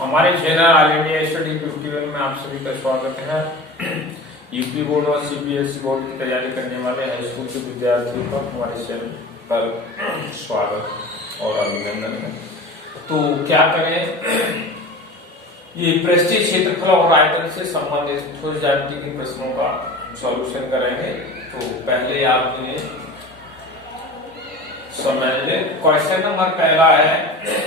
हमारे channel all India study 51 में आप सभी का स्वागत है। यूपी बोर्ड और सीबीएसई बोर्ड की तैयारी करने वाले हाई स्कूल के विद्यार्थियों का हमारे चैनल पर स्वागत और अभिनंदन है। तो क्या करें, ये पृष्ठीय क्षेत्रफल और आयतन से संबंधित ठोस ज्यामिति के प्रश्नों का सॉल्यूशन करेंगे। तो पहले आपने समझ ले, क्वेश्चन नंबर पहला है,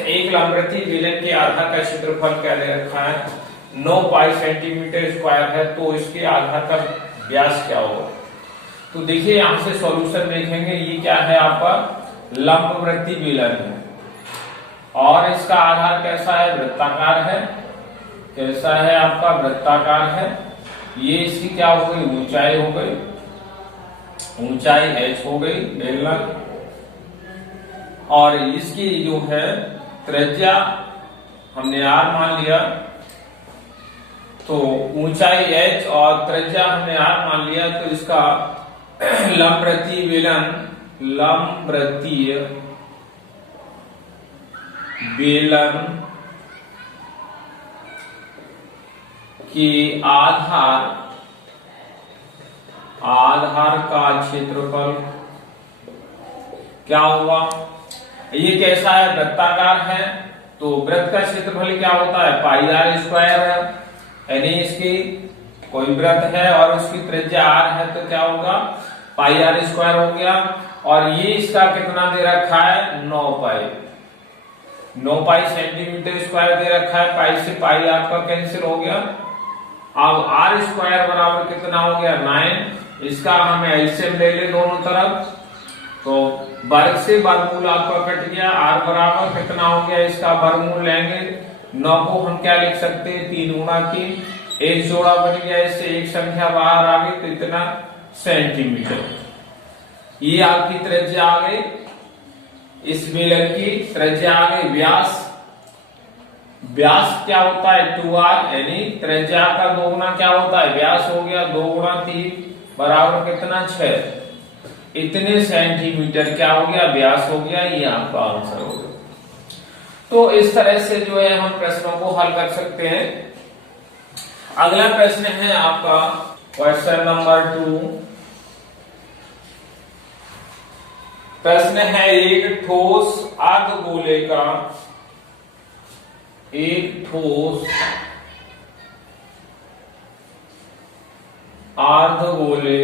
एक लंबवृत्तीय बेलन के आधार का क्षेत्रफल क्या दे रखा है, 9 पाई सेंटीमीटर स्क्वायर है, तो इसके आधार का व्यास क्या होगा। तो देखिए यहां से सॉल्यूशन देखेंगे, ये क्या है आपका लंबवृत्तीय बेलन है और इसका आधार कैसा है, वृत्ताकार है। कैसा है आपका, वृत्ताकार है। ये इसकी क्या हो गई, ऊंचाई हो गई, ऊंचाई h हो गई बेलन, और इसकी जो है त्रिज्या हमने r मान लिया, तो ऊंचाई h और त्रिज्या हमने r मान लिया, तो इसका लंबवृत्तीय बेलन की आधार का क्षेत्रफल क्या हुआ। ये कैसा है, वृत्ताकार है, तो वृत्त का क्षेत्रफल क्या होता है, पाई आर स्क्वायर है, यानी इसकी कोई वृत्त है और उसकी त्रिज्या r है, तो क्या होगा, पाई आर स्क्वायर हो गया। और ये इसका कितना दे रखा है, 9 पाई सेंटीमीटर स्क्वायर दे रखा है। पाई से पाई आपका कैंसिल हो गया। अब आर स्क्वायर बराबर कितना हो गया, 9। इसका हमें एलसीएम ले ले दोनों तरफ, तो वर्ग से वर्गमूल आपका कट गया, r बराबर कितना हो गया, इसका वर्गमूल लेंगे, 9 को हम क्या लिख सकते हैं, 3 गुणा की, एक जोड़ा बन गया, इससे एक संख्या बाहर आ गई, तो इतना सेंटीमीटर। ये आपकी त्रिज्या आ गई, इस बेलन की त्रिज्या आ गई। व्यास क्या होता है, 2r, यानी त्रिज्या का 2 गुना क्या होता है, व्यास हो गया, 2 गुणा 3 बराबर कितना, 6। इतने सेंटीमीटर क्या हो गया, व्यास हो गया। ये आपका आंसर हो गया। तो इस तरह से जो है हम प्रश्नों को हल कर सकते हैं। अगला प्रश्न है आपका क्वेश्चन नंबर 2। प्रश्न है, एक ठोस अर्धगोले का अर्धगोले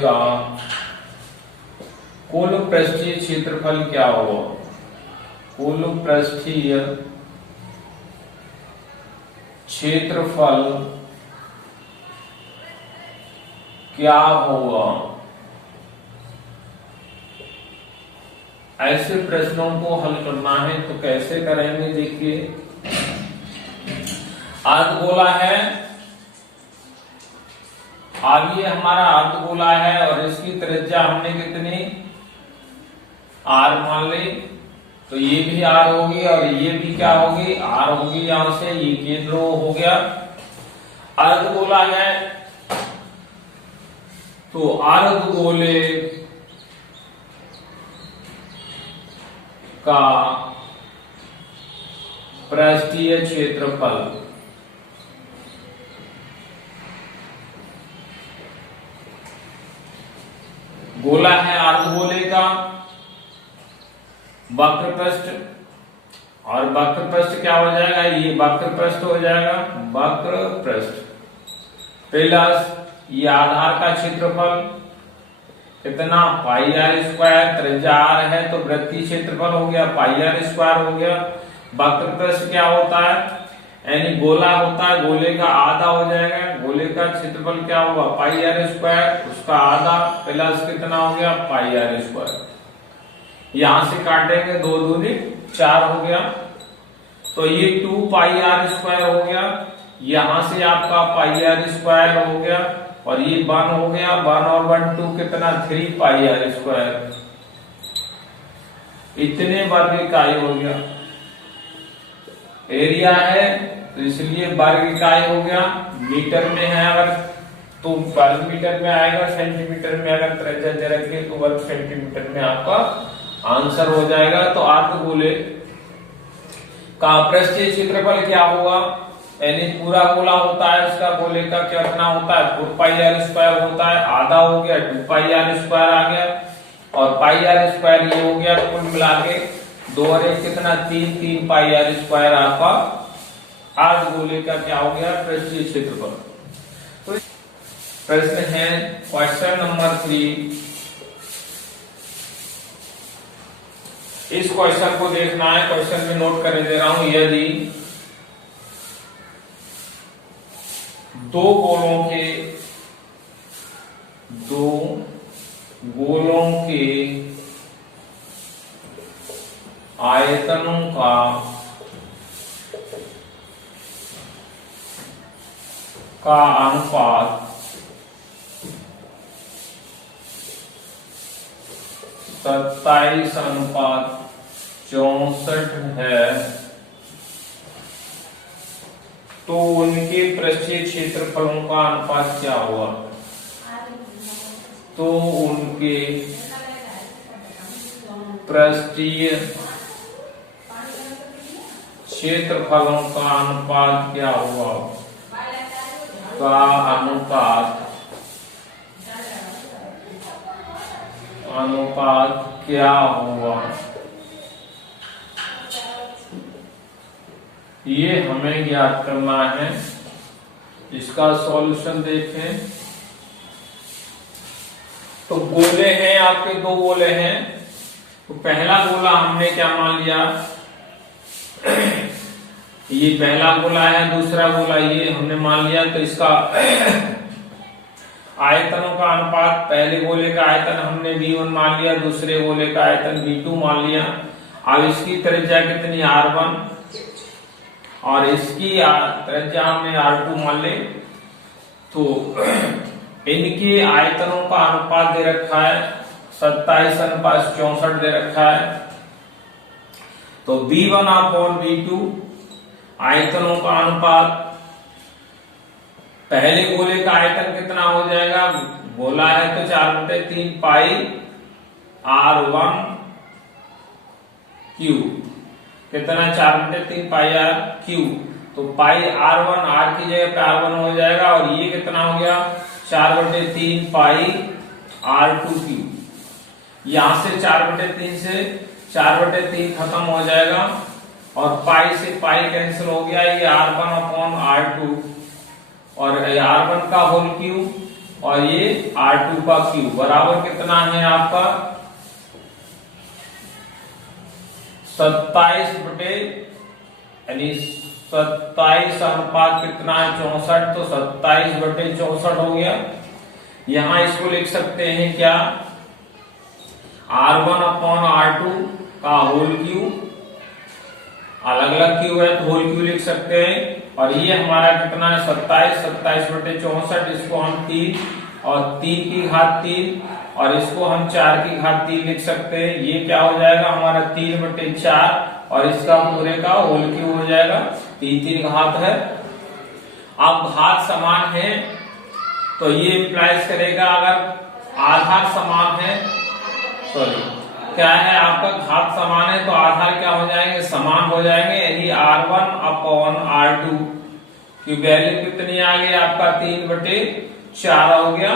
का कुल पृष्ठीय क्षेत्रफल क्या होगा, कुल पृष्ठीय क्षेत्रफल क्या होगा। ऐसे प्रश्नों को हल करना है, तो कैसे करेंगे, देखिए अर्धगोला है, अब ये हमारा अर्धगोला है और इसकी त्रिज्या हमने कितनी, r मान ली, तो ये भी r होगी और ये भी क्या होगी, r होगी। यहां से ये केंद्र हो गया, अर्धगोला है, तो अर्धगोले का पृष्ठीय क्षेत्रफल गोला है, अर्धगोले का वक्र पृष्ठ, और वक्र पृष्ठ क्या हो जाएगा, ये वक्र पृष्ठ हो जाएगा, वक्र पृष्ठ प्लस ये आधार का क्षेत्रफल कितना, पाई आर स्क्वायर, त्रिज्या r है, तो वृत्तीय क्षेत्रफल हो गया, पाई आर स्क्वायर हो गया। वक्र पृष्ठ क्या होता है, यानी गोला होता है, गोले का आधा हो जाएगा, गोले का क्षेत्रफल क्या होगा, पाई आर स्क्वायर, उसका आधा प्लस कितना हो गया, पाई आर स्क्वायर। यहां से काटेंगे, 2 दूनी 4 हो गया, तो ये 2 पाई आर स्क्वायर हो गया। यहां से आपका पाई आर स्क्वायर हो गया और ये 1 हो गया, 1 और 1 2 कितना, 3 पाई आर स्क्वायर। इतने वर्ग इकाई हो गया, एरिया है, तो इसलिए वर्ग इकाई हो गया। मीटर में है अगर तो वर्ग मीटर में आएगा, सेंटीमीटर में अगर त्रिज्या दे रखी है तो वर्ग सेंटीमीटर में आपका आंसर हो जाएगा। तो अर्धगोले का पृष्ठीय क्षेत्रफल क्या होगा, यानी पूरा गोला होता है उसका गोले का कितना होता है 4 पाई आर स्क्वायर होता है, आधा हो गया 2 पाई आर स्क्वायर आ गया, और पाई आर स्क्वायर ये हो गया, कुल मिला के 2 और 1 कितना 3 पाई आर स्क्वायर आपका अर्धगोले का क्या हो गया पृष्ठीय क्षेत्रफल। तो प्रश्न है क्वेश्चन नंबर 3। इस क्वेश्चन को देखना है, क्वेश्चन में नोट करने दे रहा हूं। यदि दो गोलों के आयतनों का अनुपात 27:64 है, तो उनके पृष्ठीय क्षेत्रफलों का अनुपात क्या हुआ। तो उनके पृष्ठीय क्षेत्रफलों का अनुपात क्या हुआ, का अनुपात क्या हुआ, ये हमें ज्ञात करना है। इसका सॉल्यूशन देखें तो गोले हैं आपके, 2 गोले हैं। तो पहला गोला हमने क्या मान लिया, ये पहला गोला है, दूसरा गोला ये हमने मान लिया। तो इसका आयतनों का अनुपात, पहले गोले का आयतन हमने V1 मान लिया, दूसरे गोले का आयतन V2 मान लिया। अब इसकी त्रिज्या कितनी R1 और इसकी त्रिज्या हमने R2 मान ले। तो इनके आयतनों का अनुपात दे रखा है 27:64 दे रखा है। तो V1/V2 आयतनों का अनुपात, पहले गोले का आयतन कितना हो जाएगा, गोला है तो 4/3 पाई R1 क्यूब, कितना 4/3 पाई R क्यूब। तो पाई R1 R की जगह पे R1 हो जाएगा, और ये कितना हो गया 4/3 पाई R2 क्यूब। यहां से 4/3 से 4/3 खत्म हो जाएगा, और पाई से पाई कैंसिल हो गया, ये R1/R2 और R1 का होल क्यूब और ये R2 का क्यूब बराबर कितना है आपका 27 यानी 27 अनुपात कितना है 64, तो 27/64 हो गया। यहां इसको लिख सकते हैं क्या R1/R2 का होल क्यूब, अलग अलग क्यूब है तो होल क्यूब लिख सकते हैं। और ये हमारा कितना है 27/64, इसको हम 3 और 3 की घात 3 और इसको हम 4 की घात 3 लिख सकते हैं। ये क्या हो जाएगा हमारा 3/4 और इसका पूरे का होल क्यूब हो जाएगा, 3 घात है। अब घात समान है तो ये इंप्लाइज करेगा अगर आधार समान है, सॉरी क्या है आपका घात समान है तो आधार क्या हो जाएंगे समान हो जाएंगे, यानी R1/R2 की वैल्यू कितनी आ गई आपका 3/4 हो गया।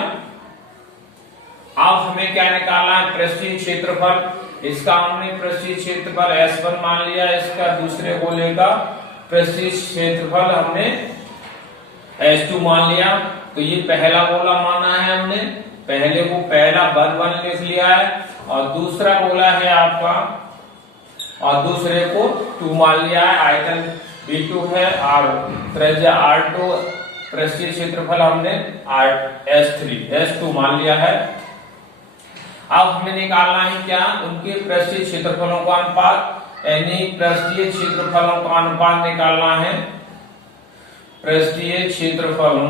अब हमें क्या निकालना है पृष्ठीय क्षेत्रफल। इसका हमने पृष्ठीय क्षेत्रफल S1 मान लिया, इसका दूसरे गोले का पृष्ठीय क्षेत्रफल हमने S2 मान लिया। तो ये पहला गोला माना है हमने, पहले को पहला 1 लिख लिया है और दूसरा गोला है आपका और दूसरे को 2 मान लिया है। आयतन V2 है और त्रिज्या R2, पृष्ठीय क्षेत्रफल हमने S2 मान लिया है। अब हमें निकालना है क्या उनके पृष्ठीय क्षेत्रफलों का अनुपात, यानी पृष्ठीय क्षेत्रफलों का अनुपात निकालना है। पृष्ठीय क्षेत्रफलों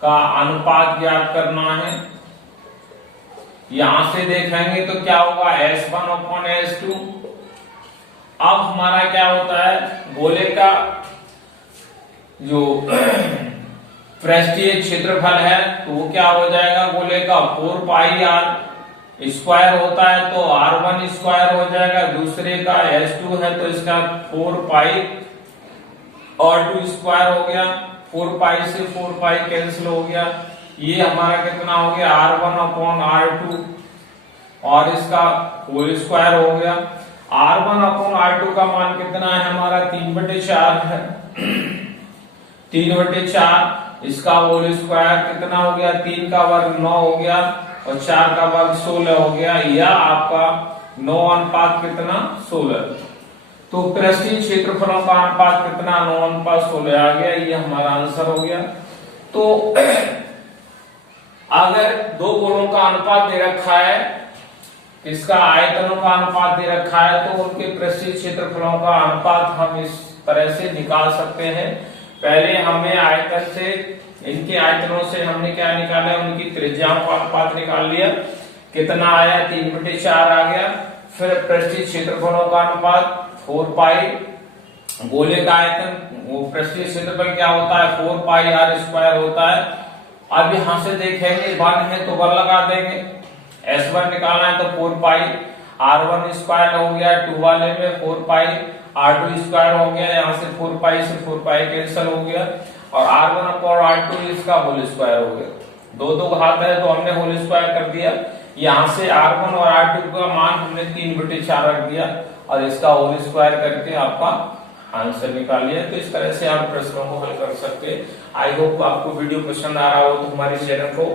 का अनुपात ज्ञात करना है। यहां से देखेंगे तो क्या होगा S1/S2। अब हमारा क्या होता है गोले का जो पृष्ठीय क्षेत्रफल है तो वो क्या हो जाएगा गोले का 4 पाई आर स्क्वायर होता है तो r1 स्क्वायर हो जाएगा, दूसरे का s2 है तो इसका 4 पाई r2 स्क्वायर हो गया, 4 पाई से 4 पाई कैंसिल हो गया, ये हमारा कितना हो गया r1 अपॉन r2 और इसका होल स्क्वायर हो गया। r1 अपॉन r2 का मान कितना है हमारा 3/4 है 3/4, इसका होल स्क्वायर कितना हो गया 3 का वर्ग 9 हो गया और 4 का वर्ग 16 हो गया, या आपका 9 अनुपात कितना 16। तो पृष्ठीय क्षेत्रफलों का अनुपात कितना 9 अनुपात 16 आ गया, ये हमारा आंसर हो गया। तो अगर दो गोलों का अनुपात दे रखा है, किसका आयतनों का अनुपात दे रखा है, तो उनके पृष्ठीय क्षेत्रफलों का अनुपात हम इस तरह से निकाल सकते हैं। पहले हमें आयतन से, इनके आयतनों से हमने क्या निकाला, उनकी त्रिज्याओं का अनुपात निकाल लिया, कितना आया 3/4 आ गया। फिर पृष्ठीय क्षेत्रफलों का अनुपात 4 पाई, गोले का आयतन वो पृष्ठीय क्षेत्रफल क्या होता है 4 पाई आर स्क्वायर होता है। अब यहां से देखेंगे 1 है तो 1 लगा देंगे, S1 निकालना है तो 4 पाई R1 स्क्वायर हो गया, 2 वाले में 4 पाई R2 स्क्वायर हो गया, यहाँ से 4 पाई से 4 पाई कैंसिल हो गया और R1 अपॉन R2 इसका होल स्क्वायर हो गया, दो घात है तो हमने होल स्क्वायर कर दिया। यहाँ से R1 और R2 का मान हमने 3/4 रख दिया और इसका होल स्क्वायर करके आपका आंसर निकाल लिया। तो इस तरह से आप प्रश्नों को हल कर सकते हैं। आई होप आपको वीडियो पसंद आ रहा हो तो हमारे चैनल को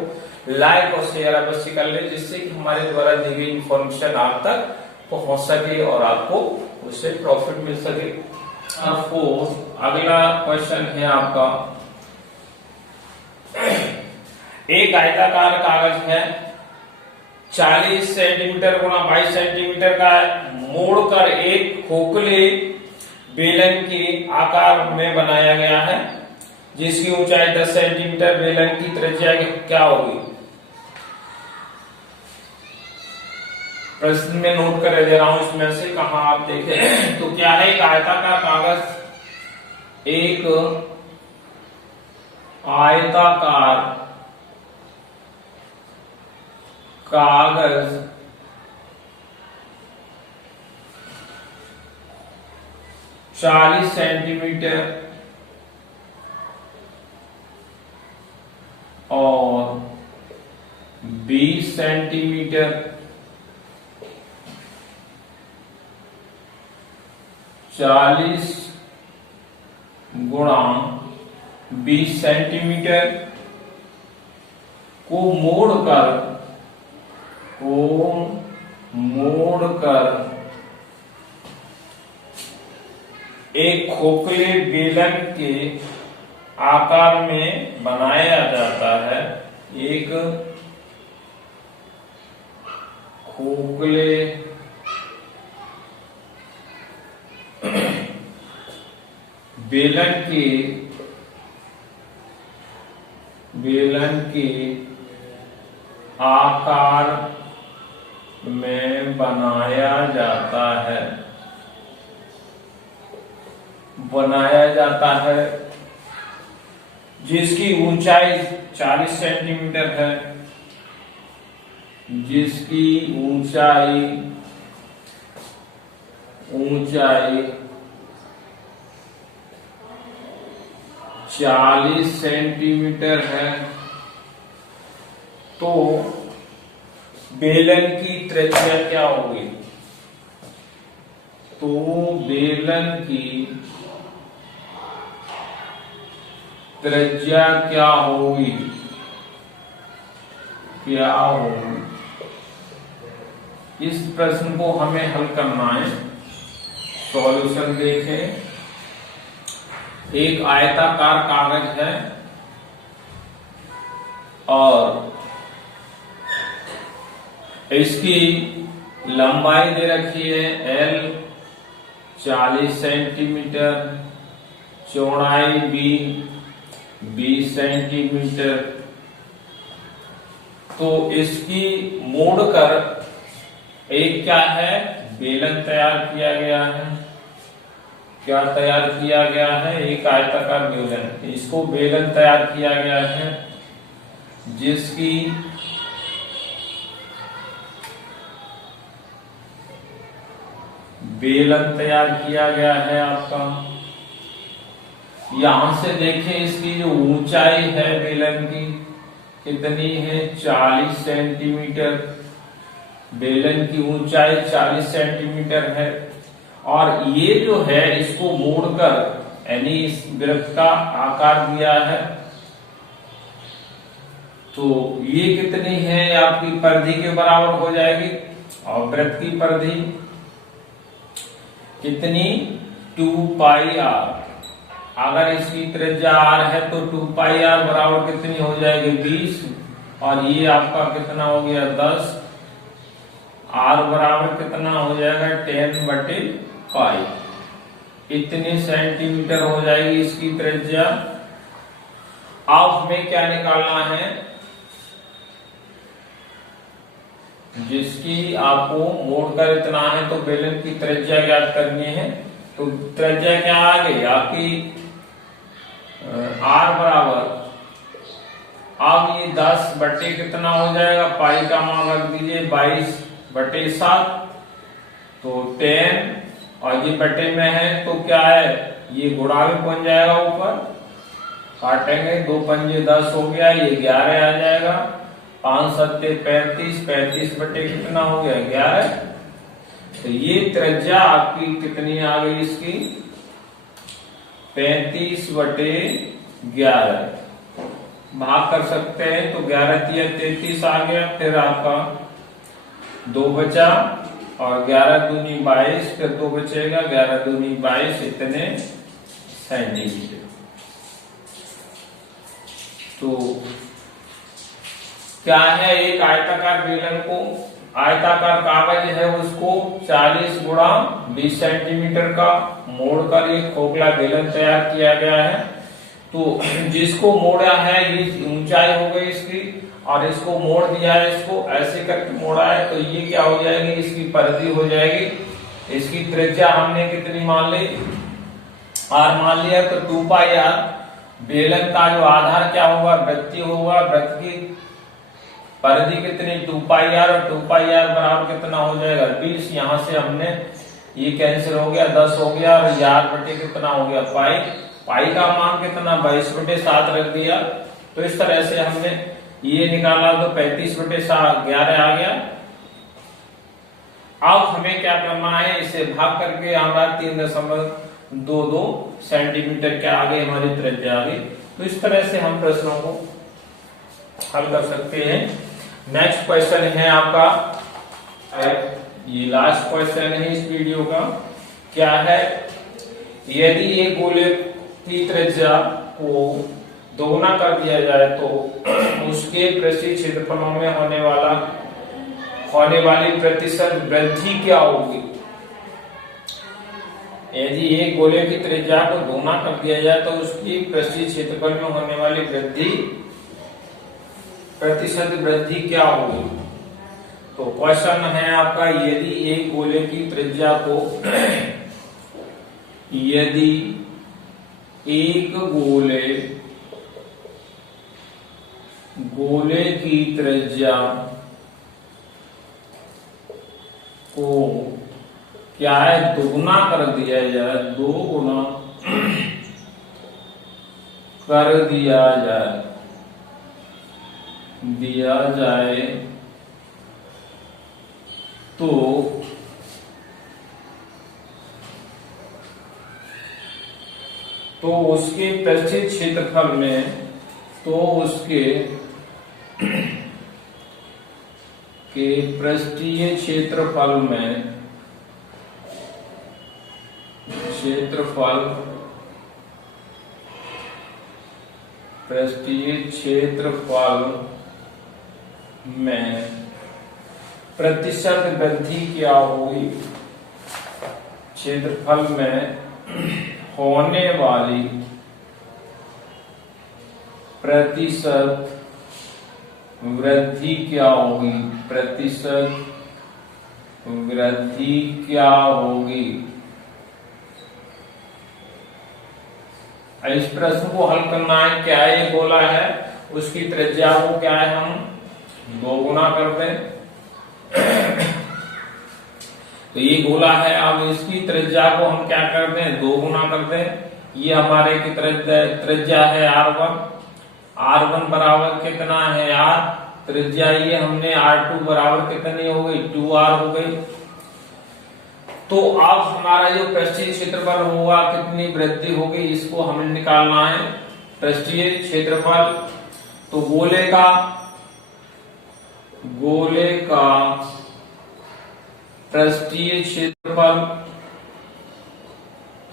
लाइक और शेयर अवश्य कर ले, जिससे कि हमारे द्वारा दी गई इंफॉर्मेशन आप तक पहुंच सके और आपको उससे प्रॉफिट मिल सके। आपको अगला क्वेश्चन है आपका, एक आयताकार कागज है 40 सेंटीमीटर गुणा 22 सेंटीमीटर का, मोड़कर एक खोखले बेलन के आकार में बनाया गया है, जिसकी ऊंचाई 10 सेंटीमीटर, बेलन की त्रिज्या क्या होगी। प्रश्न में नोट कर दे रहा हूं, इसमें से कहा आप देखें तो क्या है, एक आयताकार कागज, एक आयताकार कागज चालीस सेंटीमीटर और 20 सेंटीमीटर 40 गुणा 20 सेंटीमीटर को मोड़कर एक खोखले बेलन के आकार में बनाया जाता है। एक खोखले बेलन के आकार में बनाया जाता है, जिसकी ऊंचाई 40 सेंटीमीटर है, जिसकी ऊंचाई 40 सेंटीमीटर है। तो बेलन की त्रिज्या क्या होगी, तो बेलन की त्रिज्या क्या होगी, इस प्रश्न को हमें हल करना है। सॉल्यूशन देखें, एक आयताकार कागज है और इसकी लंबाई दे रखी है L 40 सेंटीमीटर, चौड़ाई B 20 सेंटीमीटर। तो इसकी मोड़कर एक क्या है बेलन तैयार किया गया है, क्या तैयार किया गया है? एक आयताकार बेलन। इसको बेलन तैयार किया गया है जिसकी बेलन तैयार किया गया है आपका। यहां से देखें इसकी जो ऊंचाई है बेलन की कितनी है? 40 सेंटीमीटर। बेलन की ऊंचाई 40 सेंटीमीटर है। और ये जो है इसको मोड़कर यानी इस वृत्त का आकार दिया है। तो ये कितनी है? आपकी परिधि के बराबर हो जाएगी। और वृत्त की परिधि कितनी? 2 पाई आर। अगर इसकी त्रिज्या r है तो 2 पाई आर बराबर कितनी हो जाएगी? 20। और ये आपका कितना हो गया? 10। r बराबर कितना हो जाएगा? 10/पाई। इतने सेंटीमीटर हो जाएगी इसकी त्रिज्या। अब हमें क्या निकालना है? जिसकी आपको मोड़कर इतना है तो बेलन की त्रिज्या ज्ञात करनी है। तो त्रिज्या क्या आ गई आपकी? r बराबर, अब ये 10 बटे कितना हो जाएगा? पाई का मान रख दीजिए 22/7। तो 10 और ये बटे में है तो क्या है? ये गुणा में बन जाएगा। ऊपर काटेंगे 2 पंजे 10 हो गया। ये 11 आ जाएगा। 5 सत्ते 35। 35 बटे कितना हो गया? 11। तो ये त्रिज्या आपकी कितनी आ गई? इसकी 35/11 भाग कर सकते हैं। तो 11 तिया 33 आ गया। फिर आपका 2 बचा और 11 दूनी 22। फिर 2 बचेगा। 11 दूनी 22 इतने सेंटीमीटर। तो क्या है? एक आयताकार बेलन को, आयताकार कागज है उसको 40 गुणा 20 सेंटीमीटर का मोड़कर एक खोखला बेलन तैयार किया गया है। तो जिसको मोड़ा है ये ऊंचाई हो गई इसकी, और इसको मोड़ दिया है, इसको ऐसे करके मोड़ा है। तो ये क्या हो जाएगी? इसकी परिधि हो जाएगी। इसकी त्रिज्या हमने कितनी मान ली? r मान लिया। तो 2 पाई आर। बेलन का जो आधार क्या होगा? वृत्तीय होगा। वृत्त की परिधि कितनी? 2 पाई आर। और 2 पाई आर बराबर कितना हो जाएगा? 20। यहां से हमने ये कैंसिल हो गया, 10 हो गया। और यार बटे कितना हो गया? पाई। पाई का मान कितना? 22/7 रख दिया। तो इस तरह से हमने ये निकाला तो 35/11 आ गया। अब हमें क्या करना है? इसे भाग करके हमारा 3.22 सेंटीमीटर के आगे हमारी त्रिज्या आ गई। तो इस तरह से हम प्रश्नों को हल कर सकते हैं। नेक्स्ट क्वेश्चन है आपका, ये लास्ट क्वेश्चन है इस वीडियो का। क्या है? यदि एक गोले की त्रिज्या को दोगुना कर दिया जाए तो उसके पृष्ठीय क्षेत्रफलों में होने वाली प्रतिशत वृद्धि क्या होगी? यदि एक गोले की त्रिज्या को दोगुना कर दिया जाए तो उसकी पृष्ठीय क्षेत्रफल में होने वाली प्रतिशत वृद्धि क्या होगी? तो क्वेश्चन है आपका, यदि एक गोले की त्रिज्या को यदि एक गोले की त्रिज्या को क्या है? दोगुना कर दिया जाए, 2 गुना कर दिया जाए तो उसके पृष्ठीय क्षेत्रफल में पृष्ठीय क्षेत्रफल में प्रतिशत वृद्धि क्या होगी? क्षेत्रफल में होने वाली प्रतिशत वृद्धि क्या होगी? प्रतिशत वृद्धि क्या होगी? इस प्रश्न को हल करना है। क्या ये गोला है, उसकी त्रिज्या को क्या है, हम 2 गुना कर दें। तो ये गोला है, अब इसकी त्रिज्या को हम क्या कर दें, 2 गुना कर दें। ये हमारे की त्रिज्या है R1। R1 बराबर कितना है R, त्रिज्या ये हमने R2 बराबर कितनी हो गई, 2R हो गई। तो अब हमारा जो पृष्ठीय क्षेत्रफल होगा, कितनी वृद्धि होगी, इसको हमें निकालना है। पृष्ठीय क्षेत्रफल, तो गोले का पृष्ठीय क्षेत्रफल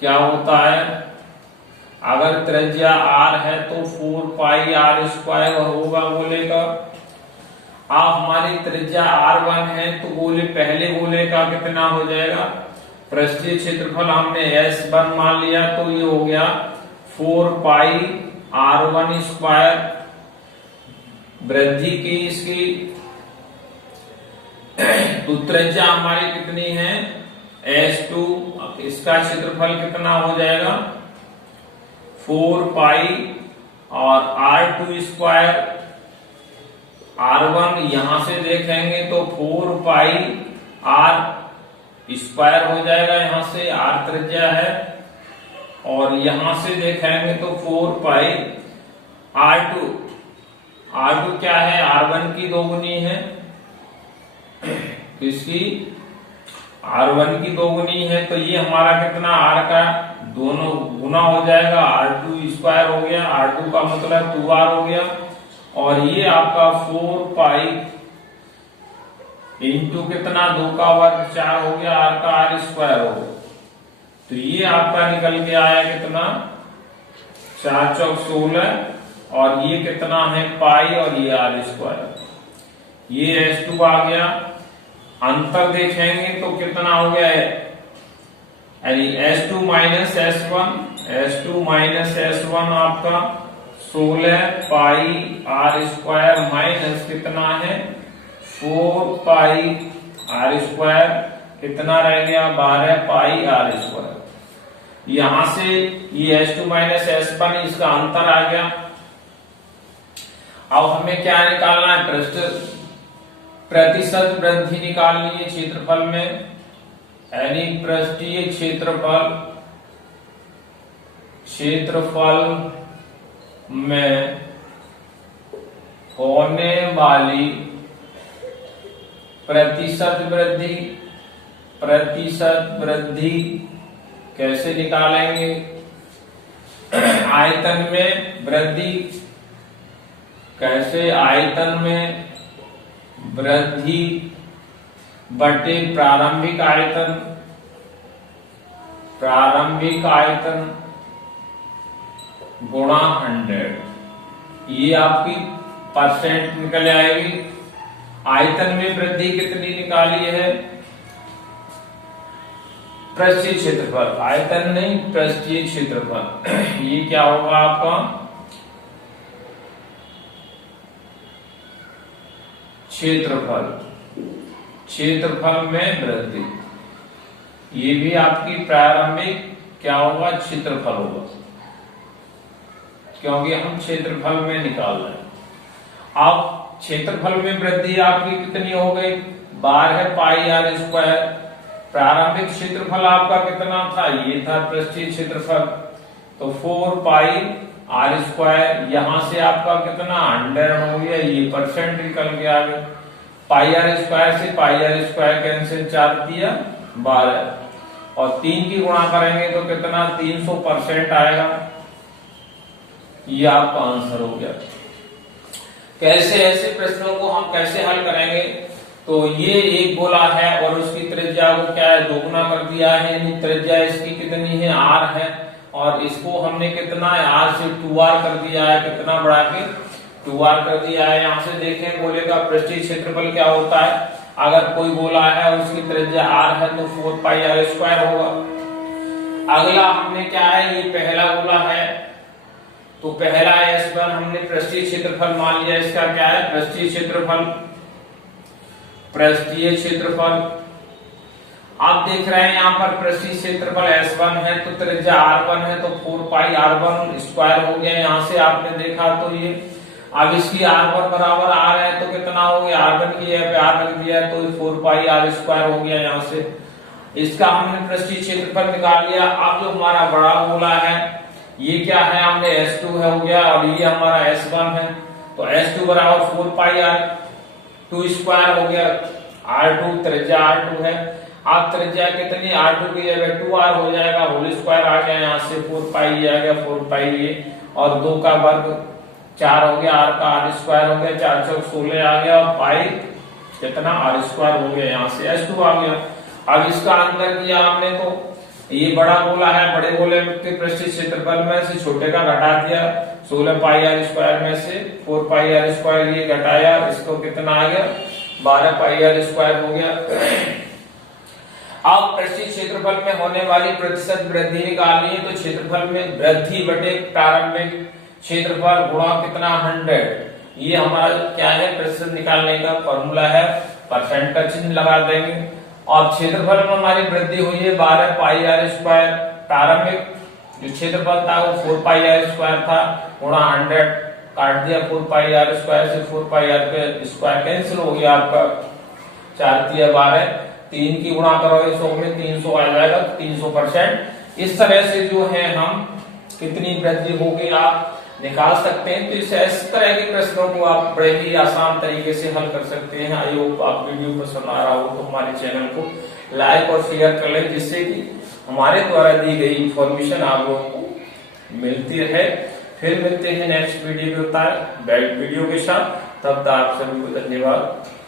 क्या होता है, अगर त्रिज्या R है तो 4 पाई R स्क्वायर होगा गोले का। अब हमारी त्रिज्या R1 है तो पहले गोले का कितना हो जाएगा, पृष्ठीय क्षेत्रफल हमने S1 मान लिया, तो ये हो गया 4 पाई R1 स्क्वायर। वृद्धि की इसकी तो त्रिज्या हमारी कितनी है S2, इसका क्षेत्रफल कितना हो जाएगा 4 पाई और R2 स्क्वायर। R1 यहां से देखेंगे तो 4 पाई R स्क्वायर हो जाएगा, यहां से R त्रिज्या है, और यहां से देखेंगे तो 4 पाई R2 क्या है, R1 की 2 गुनी है, इसकी R1 की 2 गुनी है, तो ये हमारा कितना R का दोनों गुना हो जाएगा, R2 स्क्वायर हो गया, R2 का मतलब 2R हो गया, और ये आपका 4 पाई इंटू कितना 2 का वर्ग 4 हो गया, R का R स्क्वायर हो गया। तो ये आपका निकल के आया कितना 4 चौक 16, और ये कितना है पाई, और ये R स्क्वायर, ये S2 आ गया। अंतर देखेंगे तो कितना हो गया है, यानी S2 माइनस S1 आपका 16 पाई R स्क्वायर माइनस कितना है 4 पाई R स्क्वायर, कितना रह गया 12 पाई R स्क्वायर। यहां से ये S2 माइनस S1 इसका अंतर आ गया। अब हमें क्या निकालना है, प्रतिशत वृद्धि निकालनी है क्षेत्रफल में, यानी पृष्ठीय क्षेत्रफल में होने वाली प्रतिशत वृद्धि कैसे निकालेंगे, आयतन में वृद्धि, कैसे आयतन में वृद्धि बटे प्रारंभिक आयतन गुणा 100, ये आपकी परसेंट निकल आएगी। आयतन में वृद्धि कितनी निकाली है, पृष्ठीय क्षेत्रफल, आयतन नहीं पृष्ठीय क्षेत्रफल, ये क्या होगा आपका क्षेत्रफल में वृद्धि, ये भी आपकी प्रारंभिक क्या होगा क्षेत्रफल होगा, क्योंकि हम क्षेत्रफल में निकाल रहे हैं। अब क्षेत्रफल में वृद्धि आपकी कितनी हो गई 12 पाई R स्क्वायर। प्रारंभिक क्षेत्रफल आपका कितना था, ये था पृष्ठीय क्षेत्रफल, तो 4 पाई R स्क्वायर, यहां से आपका कितना 100 हो गया, ये परसेंट निकल के आ गया। पाई R स्क्वायर से पाई R स्क्वायर कैंसिल, 4 दिया 12, और 3 की गुणा करेंगे तो कितना 300% आएगा, ये आपका आंसर हो गया। कैसे ऐसे प्रश्नों को हम कैसे हल करेंगे, तो ये एक गोला है और उसकी त्रिज्या को क्या है 2 गुना कर दिया है, यानी त्रिज्या इसकी कितनी है R है, और इसको हमने कितना है R से 2R कर दिया है, कितना बढ़ा के 2R कर दिया है। यहां से देखें गोले का पृष्ठीय क्षेत्रफल क्या होता है, अगर कोई गोला है और उसकी त्रिज्या R है तो 4 पाई R स्क्वायर होगा। अगला हमने क्या है, ये पहला गोला है, तो पहला S1 हमने पृष्ठीय क्षेत्रफल मान लिया, इसका क्या है पृष्ठीय क्षेत्रफल। आप देख रहे हैं यहाँ पर पृष्ठीय क्षेत्रफल S1 है तो त्रिज्या R1 है तो 4 पाई R1 स्क्वायर हो गया। यहाँ से आपने देखा तो ये अब इसकी R1 बराबर R है तो कितना हो गया, R1 की है R रख दिया तो 4 पाई R स्क्वायर हो गया। यहाँ से इसका हमने पृष्ठीय क्षेत्रफल निकाल लिया। अब जो हमारा बड़ा गोला है ये क्या है, हमने S2 है हो गया और ये हमारा S1 है तो S2 बराबर 4 पाई R2 स्क्वायर हो गया। R2 त्रिज्या R2 है। अब त्रिज्या कितनी, R2 की जगह 2R हो जाएगा, होल स्क्वायर आ गया। यहाँ से 4 पाई आ गया, 4 पाई ये और 2 का वर्ग 4 हो गया, R का R स्क्वायर हो गया, 4 चौक 16 आ गया और पाई कितना R स्क्वायर हो गया। यहाँ से S2 आ गया। अब इसका अंतर किया हमने तो ये बड़ा गोला है, बड़े गोले के पृष्ठीय क्षेत्रफल में से छोटे का घटा दिया, 16 पाई R स्क्वायर में से 4 पाई R स्क्वायर ये घटाया, इसको कितना आ गया 12 पाई R स्क्वायर हो गया। अब पृष्ठीय क्षेत्रफल में होने वाली प्रतिशत वृद्धि निकालनी है तो क्षेत्रफल में वृद्धि बटे प्रारंभिक क्षेत्रफल गुणा कितना 100, ये हमारा क्या है प्रतिशत निकालने का फॉर्मूला है, परसेंट का चिन्ह लगा देंगे। और क्षेत्रफल में हमारी वृद्धि हुई है 12 पाई R स्क्वायर, प्रारंभिक जो क्षेत्रफल था वो 4 पाई R स्क्वायर था गुणा 100, काट दिया 4 पाई R स्क्वायर से 4 पाई R पे स्क्वायर कैंसिल हो गया आपका, 4 तिया 12, 3 की गुणा करोगे 100 में 300 आ जाएगा 300%। इस तरह से जो है हम कितनी वृद्धि होगी आप निकाल सकते हैं। तो इस तरह के प्रश्नों को आप बड़े ही आसान तरीके से हल कर सकते हैं। आई होप आप वीडियो पसंद आ रहा हो तो हमारे चैनल को लाइक और शेयर कर लें जिससे कि हमारे द्वारा दी गई इंफॉर्मेशन आप लोगों को मिलती रहे। फिर मिलते हैं नेक्स्ट वीडियो के साथ, वीडियो के साथ। तब तक आप सभी को धन्यवाद।